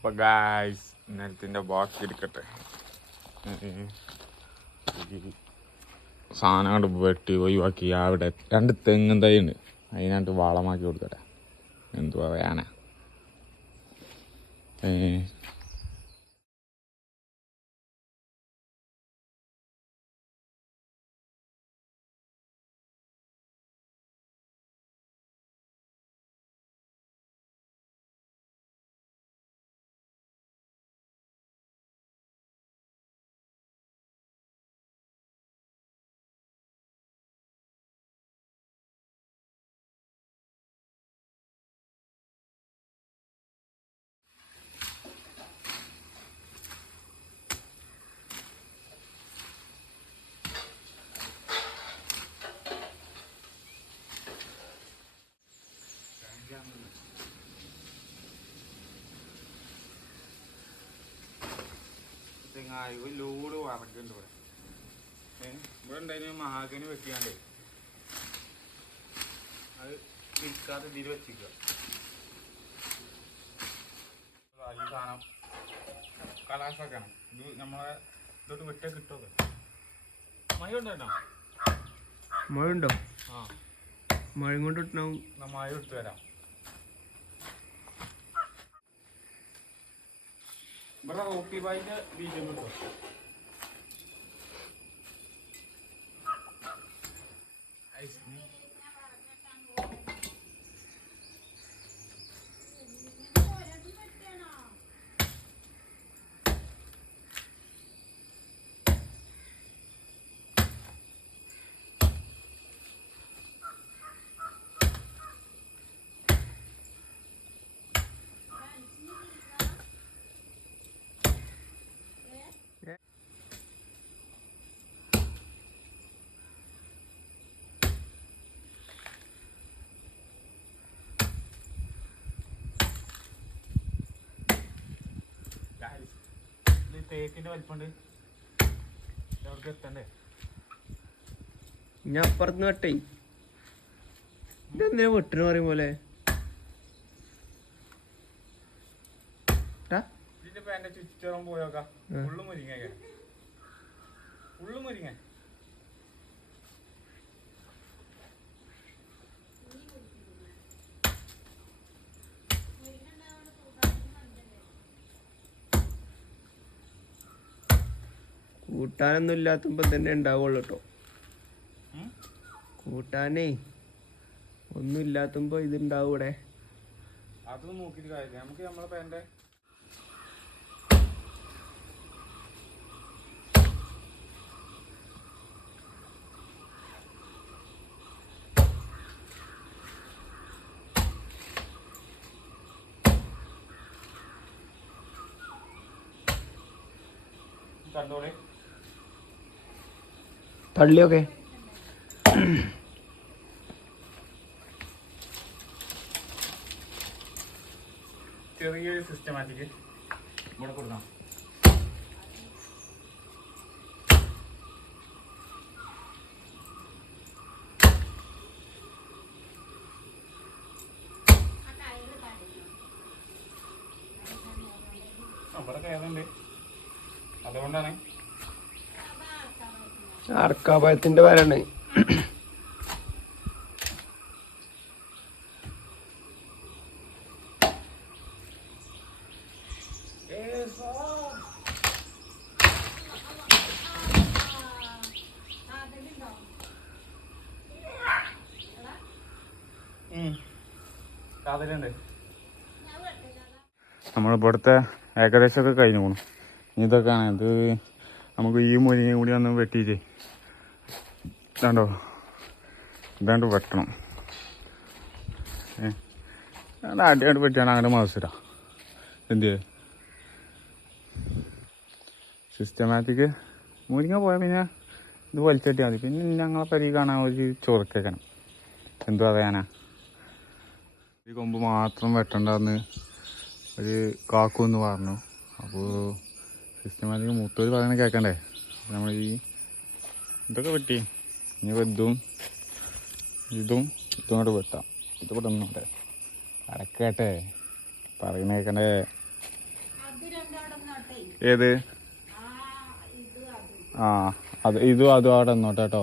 അപ്പോൾ ഗായ്സ് ഇന്നലത്തിൻ്റെ ബാക്കി എടുക്കട്ടെ. സാധനം കൊണ്ട് വെട്ടി ഒഴിവാക്കി അവിടെ 2 തെങ്ങും തൈ ഉണ്ട്, അതിനായിട്ട് വളമാക്കി കൊടുക്കട്ടെ. എന്തു പറയാനാ. ഒരു ലോഡ് വറക്കുന്നുണ്ട് ഇവിടെ. ഇവിടെ ഉണ്ടായിരുന്നു മഹാഗണി വെട്ടിയാണ്ട് അത് തിരിക്കാതെ ഇതിൽ വെച്ചിരിക്കുക. ഈ സാധനം കലാശാക്കണം. ഇത് നമ്മളെ ഇതോട്ട് വിട്ടേ കിട്ടുമോ? മഴ ഉണ്ടോ? മഴ ഉണ്ടോ? ആ, മഴ കൊണ്ട് ഇട്ടുണ്ടാവും. മഴ ഇട്ട് വരാം. ഇവിടെ റോക്കി ബായിന്റെ ബീജം കിട്ടും. തേക്കിന്റെ വലിപ്പുണ്ട്, എവിടേക്ക് എത്തണ്ടേ? ഞാൻ അപ്പുറത്ത് വെട്ടേ. ഇതെന്തിനാ വെട്ടിന് പറയും പോലെ? ഇതിന്റെ പേന്റെ ചുറ്റോളം പോയോക്കാം. ഉള്ളു മുരിങ്ങ ഉള്ളു മുരിങ്ങ. കൂട്ടാനൊന്നും ഇല്ലാത്തപ്പോ തന്നെ ഉണ്ടാവുള്ളൂ കേട്ടോ. കൂട്ടാനേ ഒന്നും ഇല്ലാത്തുമ്പോ ഇതുണ്ടാവും ഇവിടെ. അതൊന്നും നോക്കിട്ട് കാര്യമില്ല. നമുക്ക് നമ്മളെ പേന്റെ കണ്ടോളെ തള്ളിയൊക്കെ. ചെറിയൊരു സിസ്റ്റമാറ്റിക് ഇവിടെ കൊടുക്കാം. അവിടെ കയറുന്നുണ്ട്, അതുകൊണ്ടാണ് അർക്കാപയത്തിന്റെ വരാണ്. നമ്മളിവിടുത്തെ ഏകദേശമൊക്കെ കഴിഞ്ഞു പോകണം. ഇതൊക്കെയാണ് ഇത്. നമുക്ക് ഈ മുരിങ്ങയും കൂടി ഒന്ന് വെട്ടിയിട്ട് ഇതാണ്ടോ ഇതാണ്ട് വെട്ടണം. അടിയാണ്ട് വെട്ടിയാണ് അങ്ങനെ മത്സരം. എന്ത് സിസ്റ്റമാറ്റിക് മുരിങ്ങ പോയാൽ പിന്നെ ഇത് വലിച്ചെട്ടിയാൽ മതി. പിന്നെ ഞങ്ങളെ പരി കാണാൻ ഒരു ചൊറുക്കണം. എന്തു പറയാനാ. ഈ കൊമ്പ് മാത്രം വെട്ടണ്ടെന്ന് ഒരു കാക്കു എന്ന് പറഞ്ഞു. അപ്പോൾ സിസ്റ്റമാറ്റിക് മൂത്തോര് പറയുന്നത് കേൾക്കണ്ടേ. നമ്മൾ ഈ ഇതൊക്കെ വെട്ടി ഇനി ഇതും കൊണ്ട് വെട്ടാം. ഇത് പെട്ടെന്നോട്ടെ അടക്കട്ടെ പറയുന്ന കേൾക്കണ്ടേ. ഏത്? ആ അത് ഇതും അതും അവിടെ നിന്നോട്ടെ കേട്ടോ.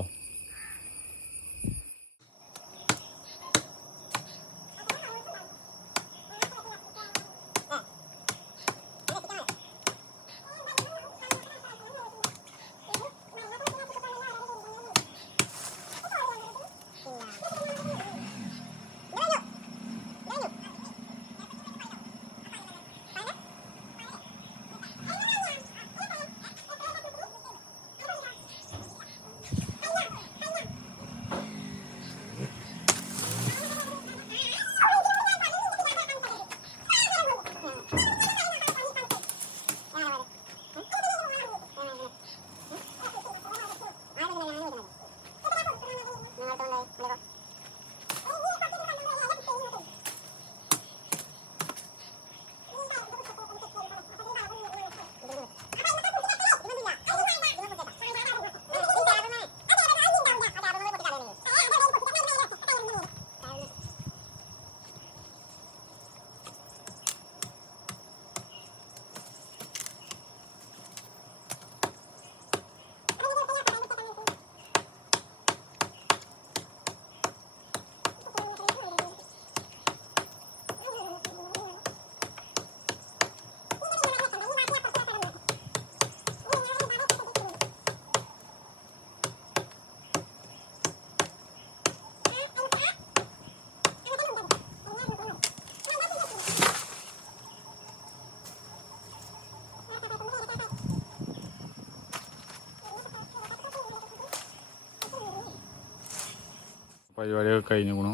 പരിപാടിയൊക്കെ കഴിഞ്ഞിക്കണു.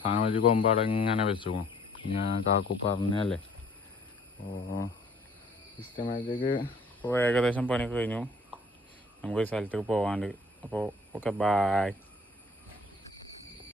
സാധനം വെച്ച് കൊമ്പാടെ ഇങ്ങനെ വെച്ചുക്കണു. ഞാൻ കാക്കു പറഞ്ഞല്ലേ. അപ്പോൾ സിസ്റ്റമാറ്റിക് ഇപ്പോൾ ഏകദേശം പണിയൊക്കെ കഴിഞ്ഞു. നമുക്കൊരു സ്ഥലത്തേക്ക് പോകാണ്ട്. അപ്പോൾ ഓക്കെ, ബായ്.